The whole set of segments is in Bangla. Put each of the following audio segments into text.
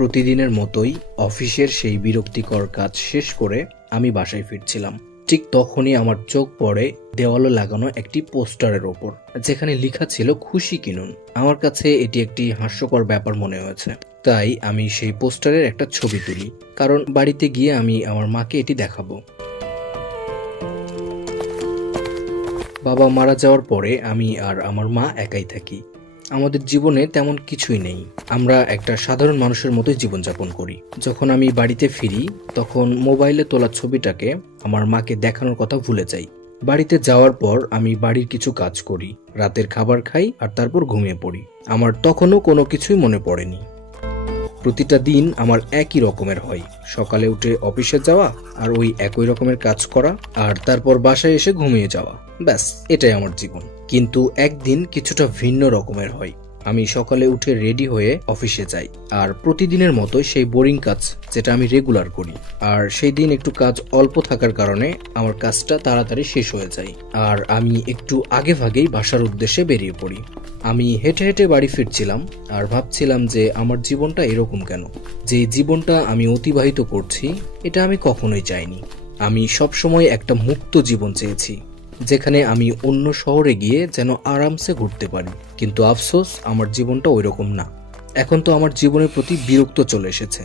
প্রতিদিনের মতোই অফিসের সেই বিরক্তিকর কাজ শেষ করে আমি বাসায় ফিরছিলাম। ঠিক তখনই আমার চোখ পড়ে দেওয়ালে লাগানো একটি পোস্টারের ওপর, যেখানে লেখা ছিল খুশি কিনুন। আমার কাছে এটি একটি হাস্যকর ব্যাপার মনে হয়েছে, তাই আমি সেই পোস্টারের একটা ছবি তুলি, কারণ বাড়িতে গিয়ে আমি আমার মাকে এটি দেখাবো। বাবা মারা যাওয়ার পরে আমি আর আমার মা একাই থাকি। আমাদের জীবনে তেমন কিছুই নেই, আমরা একটা সাধারণ মানুষের মতোই জীবনযাপন করি। যখন আমি বাড়িতে ফিরি তখন মোবাইলে তোলা ছবিটাকে আমার মাকে দেখানোর কথা ভুলে যাই। বাড়িতে যাওয়ার পর আমি বাড়ির কিছু কাজ করি, রাতের খাবার খাই আর তারপর ঘুমিয়ে পড়ি। আমার তখনও কোনো কিছুই মনে পড়েনি। প্রতিটা দিন আমার একই রকমের হয়, সকালে উঠে অফিসে যাওয়া আর ওই একই রকমের কাজ করা, আর তারপর বাসায় এসে ঘুমিয়ে যাওয়া। ব্যাস, এটাই আমার জীবন। কিন্তু একদিন কিছুটা ভিন্ন রকমের হয়। আমি সকালে উঠে রেডি হয়ে অফিসে যাই, আর প্রতিদিনের মতোই সেই বোরিং কাজ যেটা আমি রেগুলার করি। আর সেই দিন একটু কাজ অল্প থাকার কারণে আমার কাজটা তাড়াতাড়ি শেষ হয়ে যায়, আর আমি একটু আগে ভাগেই বাসার উদ্দেশ্যে বেরিয়ে পড়ি। আমি হেঁটে হেঁটে বাড়ি ফিরছিলাম আর ভাবছিলাম যে আমার জীবনটা এরকম কেন। যে জীবনটা আমি অতিবাহিত করছি এটা আমি কখনোই চাইনি। আমি সবসময় একটা মুক্ত জীবন চেয়েছি, যেখানে আমি অন্য শহরে গিয়ে যেন আরামসে ঘুরতে পারি। কিন্তু আফসোস, আমার জীবনটা ওইরকম না। এখন তো আমার জীবনের প্রতি বিরক্ত চলে এসেছে।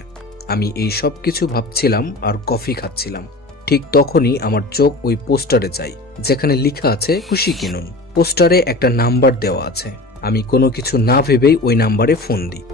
আমি এই সব কিছু ভাবছিলাম আর কফি খাচ্ছিলাম। ঠিক তখনই আমার চোখ ওই পোস্টারে যায়, যেখানে লেখা আছে খুশি কিনুন। পোস্টারে একটা নাম্বার দেওয়া আছে। আমি কোনো কিছু না ভেবেই ওই নাম্বারে ফোন দিই।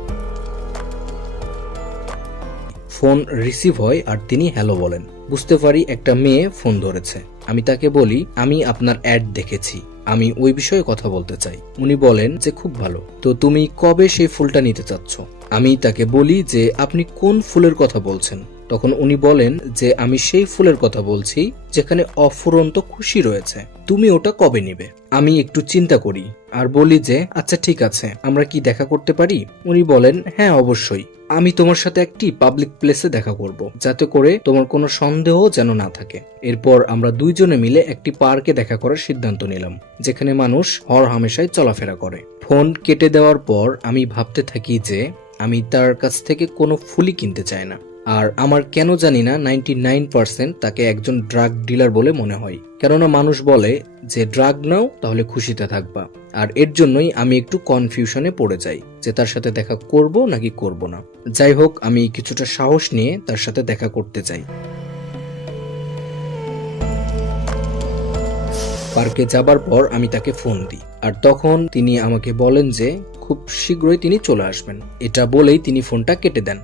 ফোন রিসিভ হয় আর তিনি হ্যালো বলেন। বুঝতে পারি একটা মেয়ে ফোন ধরেছে। আমি তাকে বলি, আমি আপনার অ্যাড দেখেছি, আমি ওই বিষয়ে কথা বলতে চাই। উনি বলেন যে খুব ভালো, তো তুমি কবে সেই ফুলটা নিতে চাচ্ছ? আমি তাকে বলি যে আপনি কোন ফুলের কথা বলছেন? তখন উনি বলেন যে আমি সেই ফুলের কথা বলছি যেখানে অফুরন্ত খুশি রয়েছে, তুমি ওটা কবে নিবে? আমি একটু চিন্তা করি আর বলি যে আচ্ছা ঠিক আছে, আমরা কি দেখা করতে পারি? উনি বলেন হ্যাঁ অবশ্যই, আমি তোমার সাথে একটি পাবলিক প্লেসে দেখা করব, যাতে করে তোমার কোনো সন্দেহ যেন না থাকে। এরপর আমরা দুইজনে মিলে একটি পার্কে দেখা করার সিদ্ধান্ত নিলাম, যেখানে মানুষ হরহামেশাই চলাফেরা করে। ফোন কেটে দেওয়ার পর আমি ভাবতে থাকি যে আমি তার কাছ থেকে কোনো ফুলই কিনতে চাই না। আর আমার কেন জানি না 99% তাকে একজন ড্রাগ ডিলার বলে মনে হয়। কেননা মানুষ বলে যে ড্রাগ নাও তাহলে খুশিতে থাকবা। আর এর জন্যই আমি একটু কনফিউশনে পড়ে যাই যে তার সাথে দেখা করব নাকি করব না। যাই হোক, আমি কিছুটা সাহস নিয়ে তার সাথে দেখা করতে যাই। পার্কে যাবার পর আমি তাকে ফোন দিই, আর তখন তিনি আমাকে বলেন যে খুব শীঘ্রই তিনি চলে আসবেন। এটা বলেই তিনি ফোনটা কেটে দেন।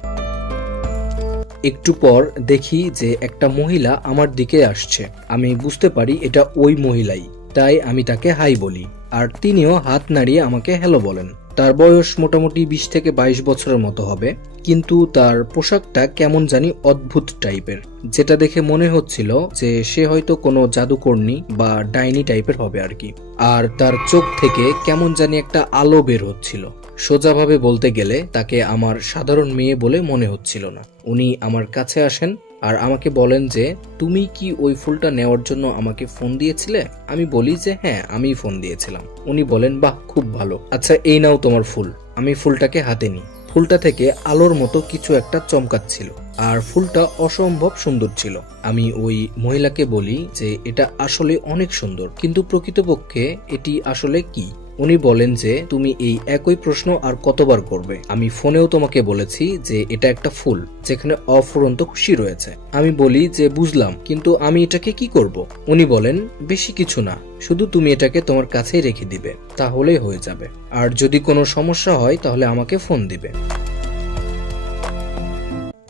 একটু পর দেখি যে একটা মহিলা আমার দিকে আসছে। আমি বুঝতে পারি এটা ওই মহিলাই, তাই আমি তাকে হাই বলি, আর তিনিও হাত নাড়িয়ে আমাকে হ্যালো বলেন। তার বয়স মোটামুটি 20 থেকে 22 বছরের মতো হবে, কিন্তু তার পোশাকটা কেমন জানি অদ্ভুত টাইপের, যেটা দেখে মনে হচ্ছিল যে সে হয়তো কোনো জাদুকর্ণী বা ডাইনি টাইপের হবে আর কি। আর তার চোখ থেকে কেমন জানি একটা আলো বের হচ্ছিল। সোজাভাবে বলতে গেলে তাকে আমার সাধারণ মেয়ে বলে মনে হচ্ছিল না। উনি আমার কাছে আসেন আর আমাকে বলেন যে তুমি কি ওই ফুলটা নেওয়ার জন্য আমাকে ফোন দিয়েছিলে? আমি বলি যে হ্যাঁ, আমি ফোন দিয়েছিলাম। উনি বলেন বাহ, খুব ভালো, আচ্ছা এই নাও তোমার ফুল। আমি ফুলটাকে হাতে নিই। ফুলটা থেকে আলোর মতো কিছু একটা চমকাচ্ছিল, আর ফুলটা অসম্ভব সুন্দর ছিল। আমি ওই মহিলাকে বলি যে এটা আসলে অনেক সুন্দর, কিন্তু প্রকৃতপক্ষে এটি আসলে কি? উনি বলেন যে তুমি এই একই প্রশ্ন আর কতবার করবে? আমি ফোনেও তোমাকে বলেছি যে এটা একটা ফুল যেখানে অফুরন্ত খুশি রয়েছে। আমি বলি যে বুঝলাম, কিন্তু আমি এটাকে কি করব? উনি বলেন বেশি কিছু না, শুধু তুমি এটাকে তোমার কাছেই রেখে দিবে, তাহলেই হয়ে যাবে। আর যদি কোনো সমস্যা হয় তাহলে আমাকে ফোন দিবে।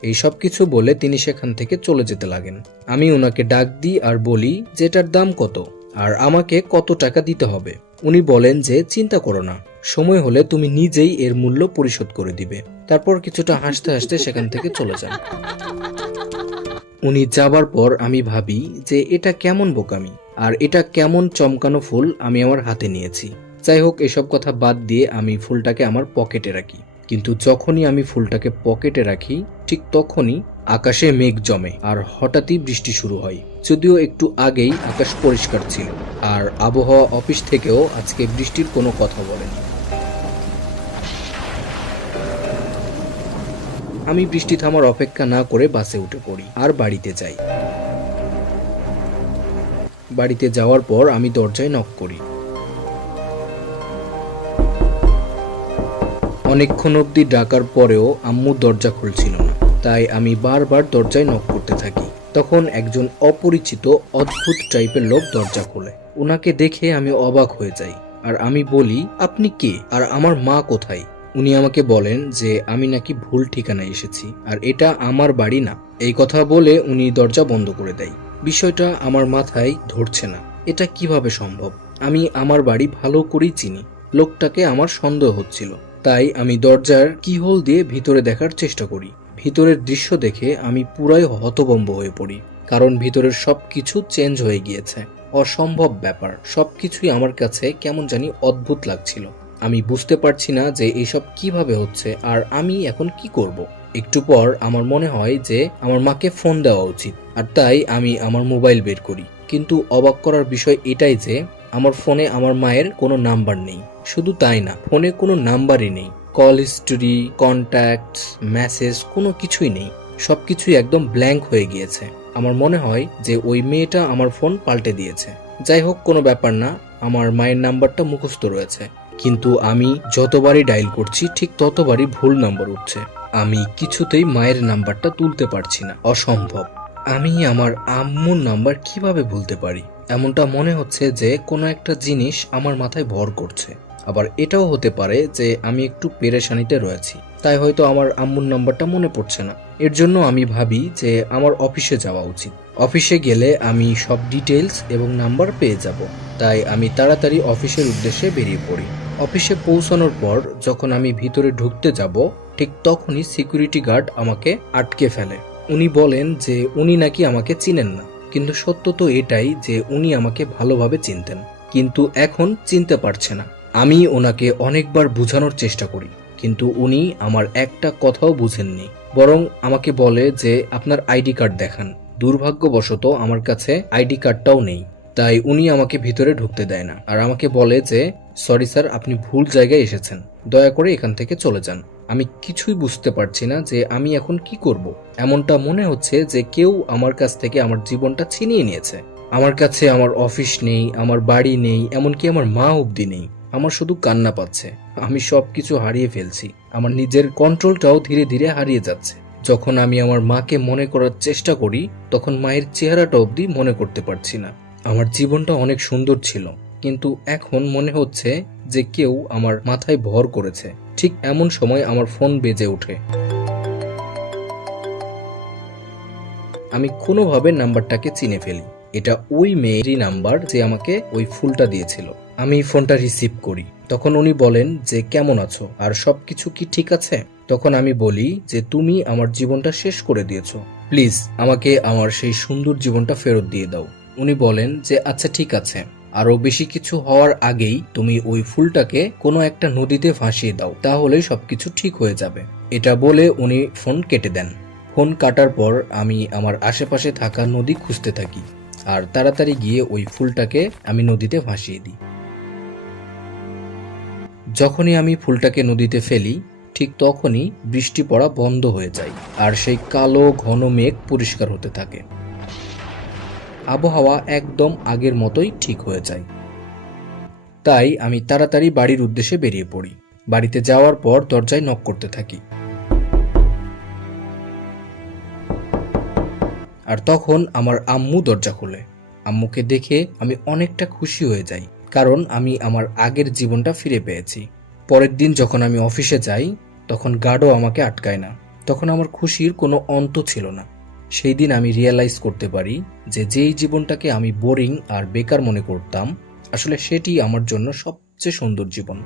এই সব কিছু বলে তিনি সেখান থেকে চলে যেতে লাগেন। আমি ওনাকে ডাক দিই আর বলি যে এটার দাম কত আর আমাকে কত টাকা দিতে হবে। উনি বলেন যে চিন্তা করো না, সময় হলে তুমি নিজেই এর মূল্য পরিশোধ করে দিবে। তারপর কিছুটা হাসতে হাসতে সেখান থেকে চলে যান। উনি যাবার পর আমি ভাবি যে এটা কেমন বোকামি, আর এটা কেমন চমকানো ফুল আমি আমার হাতে নিয়েছি। যাই হোক, এসব কথা বাদ দিয়ে আমি ফুলটাকে আমার পকেটে রাখি। কিন্তু যখনই আমি ফুলটাকে পকেটে রাখি ঠিক তখনই আকাশে মেঘ জমে আর হঠাৎই বৃষ্টি শুরু হয়। যদিও একটু আগেই আকাশ পরিষ্কার ছিল, আর আবহাওয়া অফিস থেকেও আজকে বৃষ্টির কোনো কথা বলেনি। আমি বৃষ্টি থামার অপেক্ষা না করে বাসে উঠে পড়ি আর বাড়িতে যাই। বাড়িতে যাওয়ার পর আমি দরজায় নক করি। অনেকক্ষণ অবধি ডাকার পরেও আম্মু দরজা খুলছিল না, তাই আমি বারবার দরজায় নক করতে থাকি। তখন একজন অপরিচিত অদ্ভুত টাইপের লোক দরজা খোলে। ওনাকে দেখে আমি অবাক হয়ে যাই আর আমি বলি, আপনি কে আর আমার মা কোথায়? উনি আমাকে বলেন যে আমি নাকি ভুল ঠিকানায় এসেছি আর এটা আমার বাড়ি না। এই কথা বলে উনি দরজা বন্ধ করে দেয়। বিষয়টা আমার মাথায় ধরছে না, এটা কিভাবে সম্ভব? আমি আমার বাড়ি ভালো করেই চিনি। লোকটাকে আমার সন্দেহ হচ্ছিল, তাই আমি দরজার কিহোল দিয়ে ভিতরে দেখার চেষ্টা করি। ভিতরের দৃশ্য দেখে আমি পুরাই হতভম্ব হয়ে পড়ি, কারণ ভিতরের সবকিছু চেঞ্জ হয়ে গিয়েছে। অসম্ভব ব্যাপার, সবকিছুই আমার কাছে কেমন জানি অদ্ভুত লাগছিল। আমি বুঝতে পারছি না যে এইসব কিভাবে হচ্ছে আর আমি এখন কি করব। একটু পর আমার মনে হয় যে আমার মাকে ফোন দেওয়া উচিত, আর তাই আমি আমার মোবাইল বের করি। কিন্তু অবাক করার বিষয় এটাই যে আমার ফোনে আমার মায়ের কোনো নাম্বার নেই। শুধু তাই না, ফোনে কোনো নাম্বারই নেই, কল হিস্টোরি, কন্ট্যাক্ট, মেসেজ কোনো কিছুই নেই। সবকিছুই একদম ব্ল্যাঙ্ক হয়ে গিয়েছে। আমার মনে হয় যে ওই মেয়েটা আমার ফোন পাল্টে দিয়েছে। যাই হোক, কোনো ব্যাপার না, আমার মায়ের নাম্বারটা মুখস্থ রয়েছে, কিন্তু আমি যতবারই ডায়াল করছি ঠিক ততবারই ভুল নাম্বার উঠছে। আমি কিছুতেই মায়ের নাম্বারটা তুলতে পারছি না, অসম্ভব। আমি আমার আম্মুর নাম্বার কিভাবে ভুলতে পারি? এমনটা মনে হচ্ছে যে কোনো একটা জিনিস আমার মাথায় ভর করছে। আবার এটাও হতে পারে যে আমি একটু পেরেশানিতে রয়েছি, তাই হয়তো আমার আম্মুর নাম্বারটা মনে পড়ছে না। এর জন্য আমি ভাবি যে আমার অফিসে যাওয়া উচিত। অফিসে গেলে আমি সব ডিটেলস এবং নাম্বার পেয়ে যাব। তাই আমি তাড়াতাড়ি অফিসের উদ্দেশ্যে বেরিয়ে পড়ি। অফিসে পৌঁছানোর পর যখন আমি ভিতরে ঢুকতে যাব, ঠিক তখনই সিকিউরিটি গার্ড আমাকে আটকে ফেলে। উনি বলেন যে উনি নাকি আমাকে চিনেন না, কিন্তু সত্য তো এটাই যে উনি আমাকে ভালোভাবে চিনতেন, কিন্তু এখন চিনতে পারছে না। আমি ওনাকে অনেকবার বোঝানোর চেষ্টা করি, কিন্তু উনি আমার একটা কথাও বুঝেননি, বরং আমাকে বলে যে আপনার আইডি কার্ড দেখান। দুর্ভাগ্যবশত আমার কাছে আইডি কার্ডটাও নেই, তাই উনি আমাকে ভিতরে ঢুকতে দেয় না আর আমাকে বলে যে সরি স্যার, আপনি ভুল জায়গায় এসেছেন, দয়া করে এখান থেকে চলে যান। আমি কিছুই বুঝতে পারছি না যে আমি এখন কি করব। এমনটা মনে হচ্ছে যে কেউ আমার কাছ থেকে আমার জীবনটা ছিনিয়ে নিয়েছে। আমার কাছে আমার অফিস নেই, আমার বাড়ি নেই, এমনকি আমার মা অবধি নেই। আমার শুধু কান্না পাচ্ছে। আমি সবকিছু হারিয়ে ফেলছি, আমার নিজের কন্ট্রোলটাও ধীরে ধীরে হারিয়ে যাচ্ছে। যখন আমি আমার মাকে মনে করার চেষ্টা করি, তখন মায়ের চেহারাটা অবধি মনে করতে পারছি না। আমার জীবনটা অনেক সুন্দর ছিল, কিন্তু এখন মনে হচ্ছে যে কেউ আমার মাথায় ভর করেছে। ঠিক এমন সময় আমার ফোন বেজে ওঠে। আমি কোনোভাবে নাম্বারটাকে চিনে ফেলি। এটা ওই মেয়েরই নাম্বার যে আমাকে ওই ফুলটা দিয়েছিল। আমি ফোনটা রিসিভ করি। তখন উনি বলেন যে কেমন আছো আর সবকিছু কি ঠিক আছে? তখন আমি বলি যে তুমি আমার জীবনটা শেষ করে দিয়েছো, প্লিজ আমাকে আমার সেই সুন্দর জীবনটা ফেরত দিয়ে দাও। উনি বলেন যে আচ্ছা ঠিক আছে, আরো বেশি কিছু হওয়ার আগেই তুমি ওই ফুলটাকে কোনো একটা নদীতে ভাসিয়ে দাও, তাহলেই সবকিছু ঠিক হয়ে যাবে। এটা বলে উনি ফোন কেটে দেন। ফোন কাটার পর আমি আমার আশেপাশে থাকা নদী খুঁজতে থাকি আর তাড়াতাড়ি গিয়ে ওই ফুলটাকে আমি নদীতে ভাসিয়ে দিই। যখনই আমি ফুলটাকে নদীতে ফেলি, ঠিক তখনই বৃষ্টি পড়া বন্ধ হয়ে যায় আর সেই কালো ঘন মেঘ পরিষ্কার হতে থাকে। আবহাওয়া একদম আগের মতোই ঠিক হয়ে যায়। তাই আমি তাড়াতাড়ি বাড়ির উদ্দেশ্যে বেরিয়ে পড়ি। বাড়িতে যাওয়ার পর দরজায় নক করতে থাকি। আর তখন আমার আম্মু দরজা খোলে। আম্মুকে দেখে আমি অনেকটা খুশি হয়ে যাই, কারণ আমি আমার আগের জীবনটা ফিরে পেয়েছি। পরের দিন যখন আমি অফিসে যাই, তখন গার্ডও আমাকে আটকায় না। তখন আমার খুশির কোনো অন্ত ছিল না। সেই দিন আমি রিয়েলাইজ করতে পারি যে যেই জীবনটাকে আমি বোরিং আর বেকার মনে করতাম, আসলে সেটি আমার জন্য সবচেয়ে সুন্দর জীবন।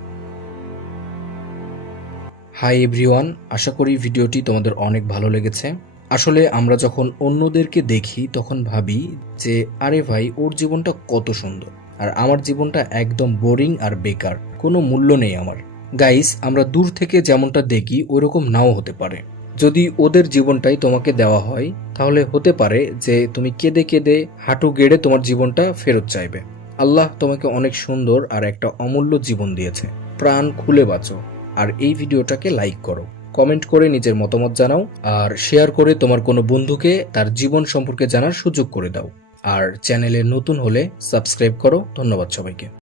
হাই এভরিওয়ান, আশা করি ভিডিওটি তোমাদের অনেক ভালো লেগেছে। আসলে আমরা যখন অন্যদেরকে দেখি তখন ভাবি যে আরে ভাই, ওর জীবনটা কত সুন্দর, আর আমার জীবনটা একদম বোরিং আর বেকার, কোনো মূল্য নেই আমার। গাইস, আমরা দূর থেকে যেমনটা দেখি ওইরকম নাও হতে পারে। যদি ওদের জীবনটাই তোমাকে দেওয়া হয়, তাহলে হতে পারে যে তুমি কেঁদে কেঁদে হাঁটু গেড়ে তোমার জীবনটা ফেরত চাইবে। আল্লাহ তোমাকে অনেক সুন্দর আর একটা অমূল্য জীবন দিয়েছে। প্রাণ খুলে বাঁচো আর এই ভিডিওটাকে লাইক করো। কমেন্ট করে নিজের মতামত জানাও আর শেয়ার করে তোমার কোনো বন্ধুকে তার জীবন সম্পর্কে জানার সুযোগ করে দাও। আর চ্যানেলে নতুন হলে সাবস্ক্রাইব করো। ধন্যবাদ সবাইকে।